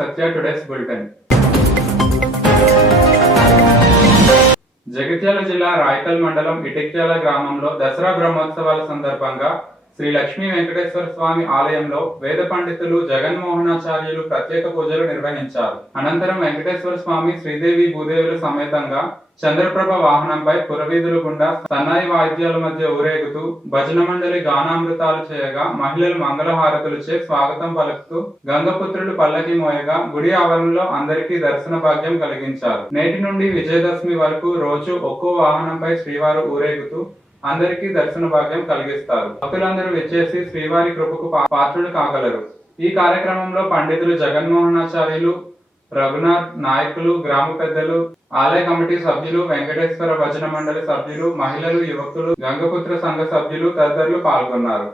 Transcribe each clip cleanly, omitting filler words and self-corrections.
సత్య today's bulletin. Jagtial జిల్లా రాయకల్ మండలం ఇటిక్యాల గ్రామంలో దసరా బ్రహ్మోత్సవాల సందర్భంగా శ్రీ లక్ష్మీ వెంకటేశ్వర స్వామి ఆలయంలో వేద పండితులు జగన్మోహనాచార్యులు ప్రత్యేక పూజలు నిర్వహించారు. అనంతరం వెంకటేశ్వర స్వామి శ్రీదేవి భూదేవుల సమేతంగా చంద్రప్రభ వాహనంపై పురవీధులు గుండా సన్నాయి వాయిద్యాల మధ్య ఊరేగుతూ భజన మండలి గానామృతాలు చేయగా మహిళలు మంగళహారతులచే స్వాగతం పలుకుతూ గంగపుత్రులు పల్లకి మోయగా గుడి ఆవరణలో అందరికీ దర్శన భాగ్యం కలిగించారు. నేటి నుండి విజయదశమి వరకు రోజు ఒక్కో వాహనంపై శ్రీవారు ఊరేగుతూ అందరికీ దర్శన భాగ్యం కలిగిస్తారు. భక్తులందరూ విచ్చేసి శ్రీవారి కృపకు పాత్రులు కాగలరు. ఈ కార్యక్రమంలో పండితులు జగన్మోహనాచార్యులు, రఘునాథ్, నాయకులు, గ్రామ పెద్దలు, ఆలయ కమిటీ సభ్యులు, వెంకటేశ్వర భజన మండలి సభ్యులు, మహిళలు, యువకులు, గంగపుత్ర సంఘ సభ్యులు తదితరులు పాల్గొన్నారు.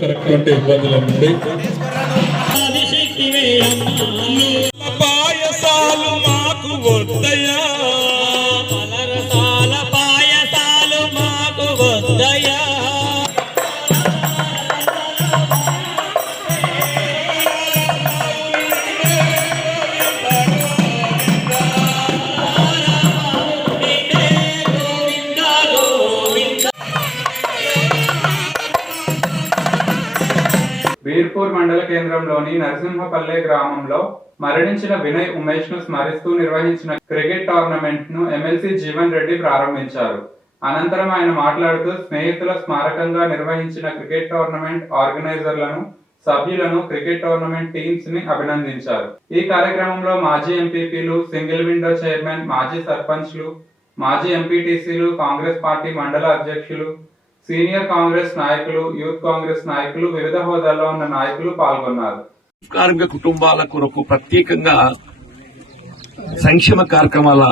కరెక్ట్ ఇబ్బందుల నుండి పాయసాలు మాకు వద్దయా, పలరసాల పాయసాలు మాకు వద్దయా. బీర్పూర్ మండల కేంద్రంలోని నరసింహపల్లె గ్రామంలో మరణించిన వినయ్ ఉమేష్ ను స్మరిస్తూ నిర్వహించిన క్రికెట్ టోర్నమెంట్ ను ఎమ్మెల్సీ జీవన్ రెడ్డి ప్రారంభించారు. అనంతరం ఆయన మాట్లాడుతూ స్నేహితుల స్మారకంగా నిర్వహించిన క్రికెట్ టోర్నమెంట్ ఆర్గనైజర్లను, సభ్యులను, క్రికెట్ టోర్నమెంట్ టీమ్స్ ని అభినందించారు. ఈ కార్యక్రమంలో మాజీ ఎంపీపీలు, సింగిల్ విండో చైర్మన్, మాజీ సర్పంచ్లు, మాజీ ఎంపీటీసీలు, కాంగ్రెస్ పార్టీ మండల అధ్యక్షులు, సీనియర్ కాంగ్రెస్ నాయకులు, యూత్ కాంగ్రెస్ నాయకులు, వివిధ హోదాల్లో ఉన్న నాయకులు పాల్గొన్నారు. కార్మిక కుటుంబాల కొరకు ప్రత్యేకంగా సంక్షేమ కార్యక్రమాల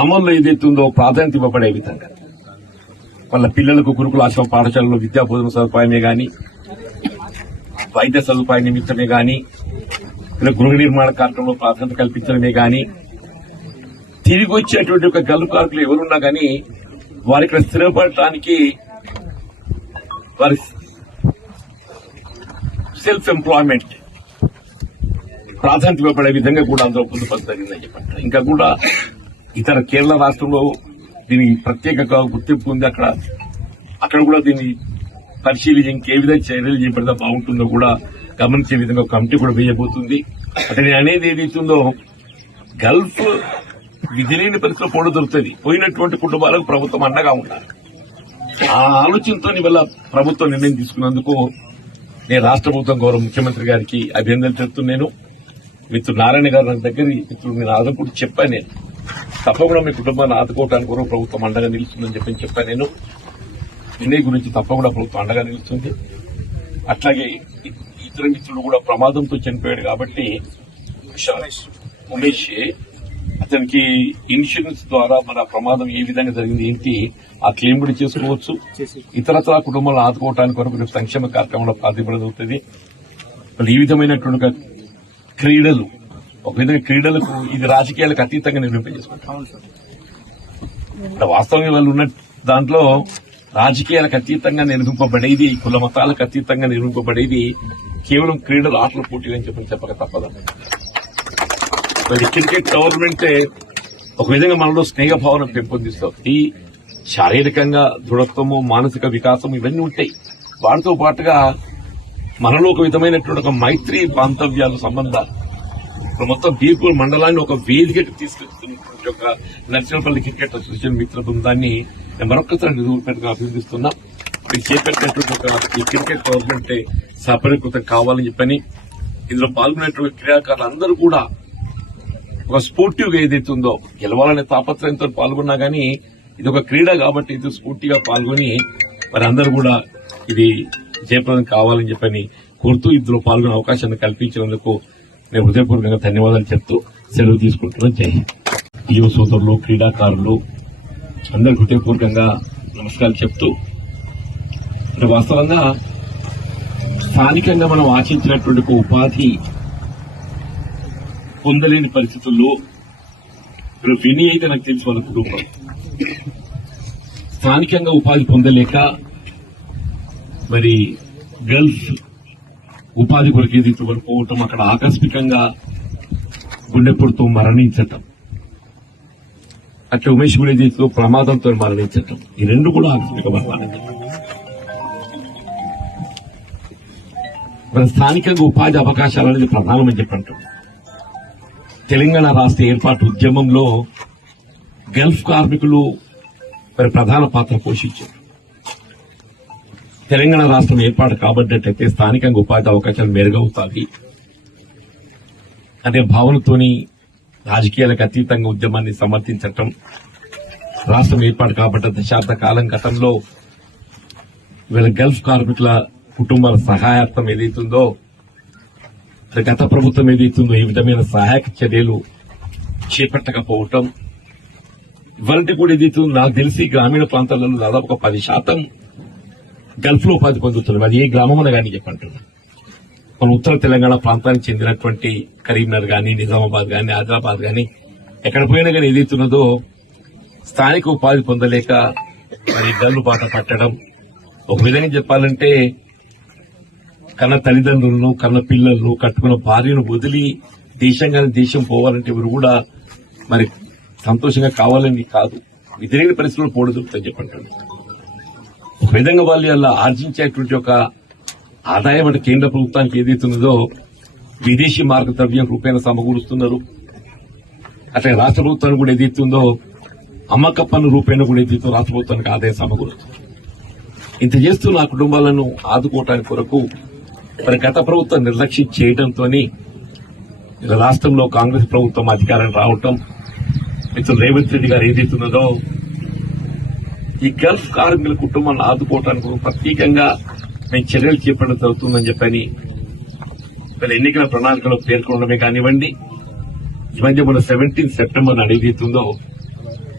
అమల్లో ఏదైతుందో ప్రాధాన్యత ఇవ్వబడే విధంగా వాళ్ళ పిల్లలకు గురుకుల ఆశ్రమ పాఠశాలలో విద్యా బోధన సదుపాయమే గాని, వైద్య సదుపాయ నిమిత్తమే గాని, గృహ నిర్మాణ కార్యక్రమంలో ప్రాధాన్యత కల్పించడమే గాని, తిరిగి వచ్చేటువంటి ఒక గల్లు కార్మికులు ఎవరున్నా గాని వారి ఇక్కడ స్థిరపడటానికి వారి సెల్ఫ్ ఎంప్లాయ్మెంట్ ప్రాధాన్యత ఇవ్వబడే విధంగా కూడా అందులో పొందుపరచదగిందని చెప్పండి. ఇంకా కూడా ఇతర కేరళ రాష్ట్రంలో దీని ప్రత్యేక గుర్తింపు ఉంది. అక్కడ కూడా దీన్ని పరిశీలించి ఇంకే విధంగా చర్యలు చేపడితే బాగుంటుందో కూడా గమనించే విధంగా కమిటీ కూడా వేయబోతుంది. అంటే నేను అనేది ఏదైతుందో గల్ఫ్ విధి లేని పరిస్థితిలో పొడ దొరుకుతుంది. పోయినటువంటి కుటుంబాలకు ప్రభుత్వం అండగా ఉండాలి. ఆ ఆలోచనతో ఇవాళ ప్రభుత్వం నిర్ణయం తీసుకున్నందుకు నేను రాష్ట్ర ప్రభుత్వం గౌరవ ముఖ్యమంత్రి గారికి అభినందనలు చెప్తున్నాను. మిత్రుడు నారాయణ గారు నా దగ్గర మిత్రుడు నేను ఆదుకుంటూ చెప్పాను. నేను తప్పకుండా మీ కుటుంబాన్ని ఆదుకోవడానికి కూడా ప్రభుత్వం అండగా నిలుస్తుందని చెప్పాను. నేను వినయ్ గురించి తప్పకుండా ప్రభుత్వం అండగా నిలుస్తుంది. అట్లాగే ఇతర మిత్రుడు కూడా ప్రమాదంతో చనిపోయాడు కాబట్టి ఉమేష్ అతనికి ఇన్సూరెన్స్ ద్వారా మన ప్రమాదం ఏ విధంగా జరిగింది ఏంటి ఆ క్లెయిమ్ కూడా చేసుకోవచ్చు. ఇతరత్ర కుటుంబాలను ఆదుకోవడానికి వరకు సంక్షేమ కార్యక్రమంలో ప్రాతిపడుతుంది. ఈ విధమైనటువంటి క్రీడలు ఒక విధంగా క్రీడలకు ఇది రాజకీయాలకు అతీతంగా నిర్మింపజేసుకుంటాం. వాస్తవంగా వాళ్ళు ఉన్న దాంట్లో రాజకీయాలకు అతీతంగా నిర్మింపబడేది, కుల మతాలకు అతీతంగా నిర్మింపబడేది కేవలం క్రీడలు, ఆటల పోటీలు అని చెప్పక తప్పదు. క్రికెట్ టోర్నమెంటే ఒక విధంగా మనలో స్నేహ భావన పెంపొందిస్తుంది. శారీరకంగా దృఢత్వము, మానసిక వికాసం ఇవన్నీ ఉంటాయి. వాటితో పాటుగా మనలో ఒక విధమైనటువంటి ఒక మైత్రి బాంధవ్యాలు, సంబంధాలు మొత్తం బీర్పూర్ మండలాన్ని ఒక వేదికకి తీసుకెళ్తున్నటువంటి ఒక నర్సింహపల్లి క్రికెట్ అసోసియేషన్ మిత్ర బృందాన్ని మరొకసారి నిరూపణగా అభినందిస్తున్నాం. మీరు చేపట్టినటువంటి ఒక ఈ క్రికెట్ టోర్నమెంట్ సఫలీకృతం కావాలని చెప్పని ఇందులో పాల్గొనేటువంటి క్రీడాకారులందరూ కూడా ఒక స్పోర్టివ్గా ఏదైతే ఉందో గెలవాలనే తాపత్రయంతో పాల్గొన్నా గానీ ఇది ఒక క్రీడ కాబట్టి ఇది స్ఫూర్తిగా పాల్గొని మరి అందరూ కూడా ఇది జయప్రదం కావాలని చెప్పని కోరుతూ ఇందులో పాల్గొనే అవకాశాన్ని కల్పించినందుకు నేను హృదయపూర్వకంగా ధన్యవాదాలు చెప్తూ సెలవు తీసుకుంటున్నాను. జై హింద్. యువ సోదరులు, క్రీడాకారులు అందరూ హృదయపూర్వకంగా నమస్కారాలు చెప్తూ అంటే వాస్తవంగా స్థానికంగా మనం ఆశించినటువంటి ఒక ఉపాధి పొందలేని పరిస్థితుల్లో ఇప్పుడు విని అయితే నాకు తెలిసి వాళ్ళ కుటుంబం స్థానికంగా ఉపాధి పొందలేక మరి గల్ఫ్ ఉపాధి కొరకు ఏదైతే వరకు పోవటం అక్కడ ఆకస్మికంగా గుండెపోటుతో మరణించటం, అట్లా ఉమేష్ గుడేజీతో ప్రమాదంతో మరణించటం, ఈ రెండు కూడా ఆకస్మిక మరణాలు. మన స్థానికంగా ఉపాధి అవకాశాలు అనేది ప్రధానమని చెప్పంటాం. తెలంగాణ రాష్ట్ర ఏర్పాటు ఉద్యమంలో గల్ఫ్ కార్మికులు మరి ప్రధాన పాత్ర పోషించారు. తెలంగాణ రాష్ట్రం ఏర్పాటు కాబట్టినట్టయితే స్థానికంగా ఉపాధి అవకాశాలు మెరుగవుతాయి అనే భావనతోని రాజకీయాలకు అతీతంగా ఉద్యమాన్ని సమర్థించటం, రాష్ట్రం ఏర్పాటు కాబట్టి దశాబ్ద కాలం గతంలో వీళ్ళ గల్ఫ్ కార్మికుల కుటుంబాల సహాయార్థం ఏదైతుందో గత ప్రభుత్వం ఏదైతుందో ఈ విధమైన సహాయక చర్యలు చేపట్టకపోవటం, ఇవాళ కూడా ఏదైతుందో నాకు తెలిసి గ్రామీణ ప్రాంతాలలో దాదాపు ఒక 10% గల్ఫ్ లో ఉపాధి పొందుతున్నారు. అది ఏ గ్రామం కానీ చెప్పంటున్నారు. మన ఉత్తర తెలంగాణ ప్రాంతానికి చెందినటువంటి కరీంనగర్ గాని, నిజామాబాద్ గాని, ఆదిలాబాద్ గాని ఎక్కడ పోయినా కానీ ఏదైతున్నదో స్థానిక ఉపాధి పొందలేక మరి గల్లు బాట పట్టడం, ఒక విధంగా చెప్పాలంటే కన్న తల్లిదండ్రులను, కన్న పిల్లలను, కట్టుకున్న భార్యను వదిలి దేశంగానే దేశం పోవాలంటే ఎవరు కూడా మరి సంతోషంగా కావాలని కాదు, వ్యతిరేక పరిస్థితుల్లో పోడదులుతాయి చెప్పండి. ఒక విధంగా వాళ్ళు అలా ఆర్జించేటువంటి ఒక ఆదాయం అంటే కేంద్ర ప్రభుత్వానికి ఏదైతున్నదో విదేశీ మార్గ ద్రవ్యం రూపేణ సమకూరుస్తున్నారు. అట్లా రాష్ట్ర ప్రభుత్వానికి కూడా ఏదైతుందో అమ్మక పన్ను రూపేణ కూడా ఏదైతుందో రాష్ట్ర ప్రభుత్వానికి ఆదాయం సమకూరుస్తుంది. ఇంత చేస్తూ నా కుటుంబాలను ఆదుకోవటానికి కొరకు మరి గత ప్రభుత్వం నిర్లక్ష్యం చేయడంతో రాష్ట్రంలో కాంగ్రెస్ ప్రభుత్వం అధికారం రావటం, మిత్రులు రేవంత్ రెడ్డి గారు ఏదైతున్నదో ఈ గల్ఫ్ కార్మికుల కుటుంబాన్ని ఆదుకోవటానికి ప్రత్యేకంగా మేము చర్యలు చేపట్టడం జరుగుతుందని చెప్పని వీళ్ళ ఎన్నికల ప్రణాళికలో పేర్కొనడమే కానివ్వండి, ఈ మధ్య మన 17 సెప్టెంబర్ ఏదైతుందో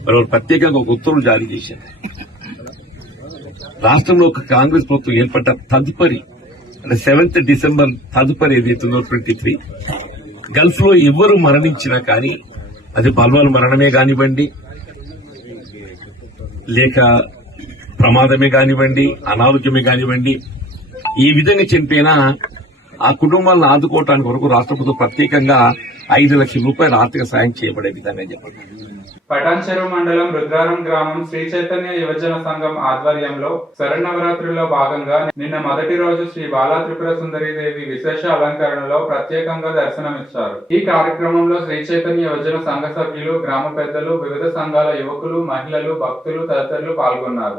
మరి ప్రత్యేకంగా ఒక ఉత్తర్వులు జారీ చేశారు. రాష్ట్రంలో ఒక కాంగ్రెస్ ప్రభుత్వం ఏర్పడ్డ తదుపరి అంటే 7th డిసెంబర్ తదుపరి ఏదైతుందో 23 గల్ఫ్ లో ఎవరు మరణించినా కానీ అది బల్వాల్ మరణమే కానివ్వండి, లేక ప్రమాదమే కానివ్వండి, అనారోగ్యమే కానివ్వండి, ఈ విధంగా చనిపోయినా ఆ కుటుంబాలను ఆదుకోవటానికి వరకు రాష్ట్ర ప్రభుత్వం ప్రత్యేకంగా 5 లక్షల రూపాయల ఆర్థిక సాయం చేయబడే విధంగా చెప్పండి. పటాన్చెరు మండలం రుద్రారం గ్రామం శ్రీ చైతన్య యువజన సంఘం ఆధ్వర్యంలో శరన్నవరాత్రుల్లో భాగంగా నిన్న మొదటి రోజు శ్రీ బాలా త్రిపుర సుందరీదేవి విశేష అలంకరణలో ప్రత్యేకంగా దర్శనమిచ్చారు. ఈ కార్యక్రమంలో శ్రీ చైతన్య యువజన సంఘ సభ్యులు, గ్రామ పెద్దలు, వివిధ సంఘాల యువకులు, మహిళలు, భక్తులు తదితరులు పాల్గొన్నారు.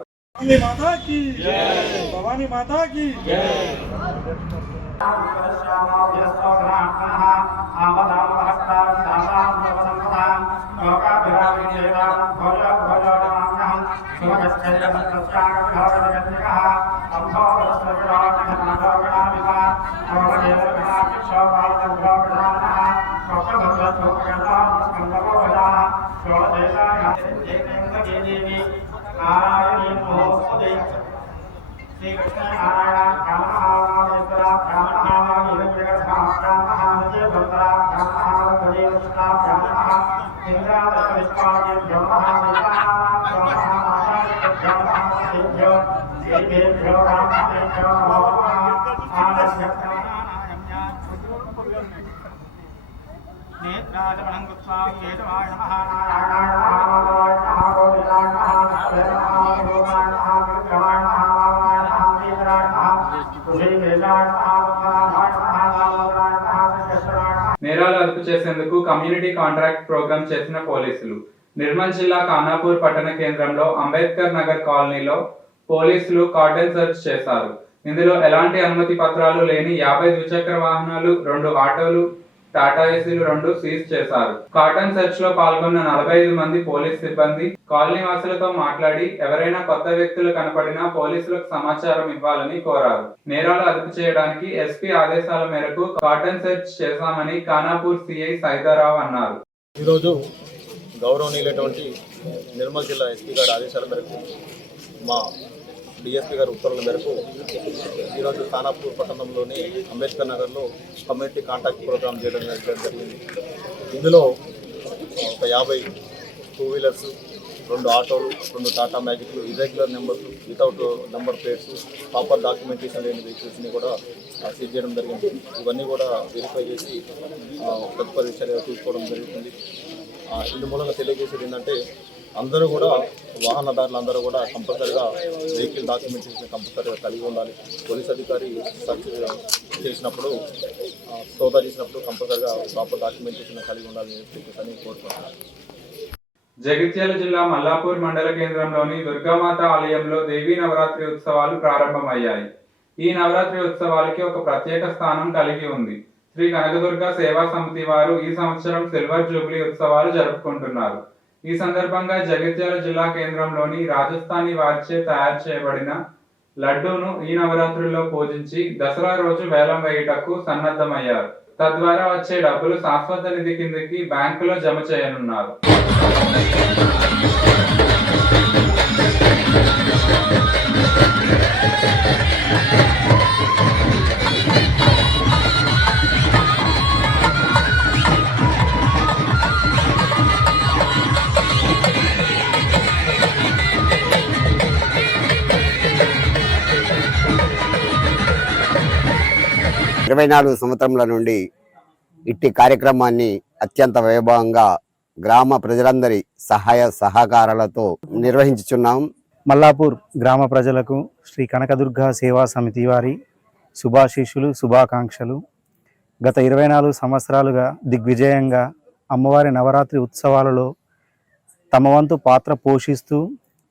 నేరాలు అదుపు చేసేందుకు కమ్యూనిటీ కాంట్రాక్ట్ ప్రోగ్రాం చేసిన పోలీసులు. నిర్మల్ జిల్లా ఖానాపూర్ పట్టణ కేంద్రంలో అంబేద్కర్ నగర్ కాలనీలో పోలీసులు కార్డన్ సెర్చ్ చేశారు. ఇందులో ఎలాంటి అనుమతి పత్రాలు లేని 50 ద్విచక్ర వాహనాలు, 2 ఆటోలు, టాటా ఏసీలు 2 సీజ్ చేశారు. కార్డన్ సెర్చ్ లో పాల్గొన్న 45 మంది పోలీస్ సిబ్బంది కాలనీ వాసులతో మాట్లాడి ఎవరైనా కొత్త వ్యక్తులు కనపడినా పోలీసులకు సమాచారం ఇవ్వాలని కోరారు. నేరాలు అదుపు చేయడానికి ఎస్పీ ఆదేశాల మేరకు కార్డన్ సెర్చ్ చేశామని ఖానాపూర్ సిఐ సైదారావు అన్నారు. ఈరోజు గౌరవనీయులైనటువంటి నిర్మల్ జిల్లా ఎస్పీ గారి ఆదేశాల మేరకు మా డిఎస్పీ గారి ఉత్తర్వుల మేరకు ఈరోజు ఖానాపూర్ పట్టణంలోని అంబేద్కర్ నగర్లో కమ్యూనిటీ కాంటాక్ట్ ప్రోగ్రామ్ చేయడం జరిగింది. ఇందులో ఒక 50 2 వీలర్స్, 2 ఆటోలు, 2 టాటా మ్యాజిక్లు, irregular numbers, without number plates, proper documentation లేని వెహికల్స్ని కూడా సీజ్ చేయడం జరిగింది. ఇవన్నీ కూడా వెరిఫై చేసి తదుపరి చర్య తీసుకోవడం జరుగుతుంది. ఇందు మూలంగా తెలియజేసేది ఏంటంటే అందరూ కూడా వాహనదారులు అందరూ కూడా కంపల్సరీగా వెహికల్ డాక్యుమెంటేషన్ కంపల్సరీగా కలిగి ఉండాలి. పోలీస్ అధికారి సర్చ్ చేసినప్పుడు సోదా చేసినప్పుడు కంపల్సరీగా ప్రాపర్ డాక్యుమెంటేషన్ కలిగి ఉండాలని చెప్పేసి కోరుకుంటున్నాను. జగిత్యాల జిల్లా మల్లాపూర్ మండల కేంద్రంలోని దుర్గామాత ఆలయంలో దేవీ నవరాత్రి ఉత్సవాలు ప్రారంభమయ్యాయి. ఈ నవరాత్రి ఉత్సవాలకి ఒక ప్రత్యేక స్థానం కలిగి ఉంది. శ్రీ కనకదుర్గ సేవా సమితి వారు ఈ సంవత్సరం సిల్వర్ జూబ్లీ ఉత్సవాలు జరుపుకుంటున్నారు. ఈ సందర్భంగా జగిత్యాల జిల్లా కేంద్రంలోని రాజస్థానీ వారిచే తయారు చేయబడిన లడ్డూను ఈ నవరాత్రుల్లో పూజించి దసరా రోజు వేలం వేయుటకు సన్నద్ధమయ్యారు. తద్వారా వచ్చే డబ్బులు శాశ్వత నిధి కిందకి బ్యాంకులో జమ చేయనున్నారు. 24 సంవత్సరముల నుండి ఇట్టి కార్యక్రమాన్ని అత్యంత వైభవంగా గ్రామ ప్రజలందరి సహాయ సహకారాలతో నిర్వహించుచున్నాం. మల్లాపూర్ గ్రామ ప్రజలకు శ్రీ కనకదుర్గ సేవా సమితి వారి శుభాశీస్సులు, శుభాకాంక్షలు. గత 24 సంవత్సరాలుగా దిగ్విజయంగా అమ్మవారి నవరాత్రి ఉత్సవాలలో తమ వంతు పాత్ర పోషిస్తూ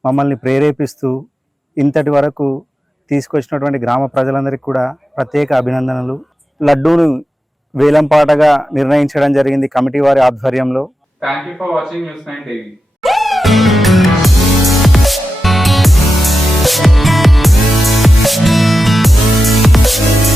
మమ్మల్ని ప్రేరేపిస్తూ ఇంతటి వరకు తీసుకొచ్చినటువంటి గ్రామ ప్రజలందరికీ కూడా ప్రత్యేక అభినందనలు. లడ్డూను వేలంపాటగా నిర్ణయించడం జరిగింది కమిటీ వారి ఆధ్వర్యంలో. Thank you for watching news 9 TV.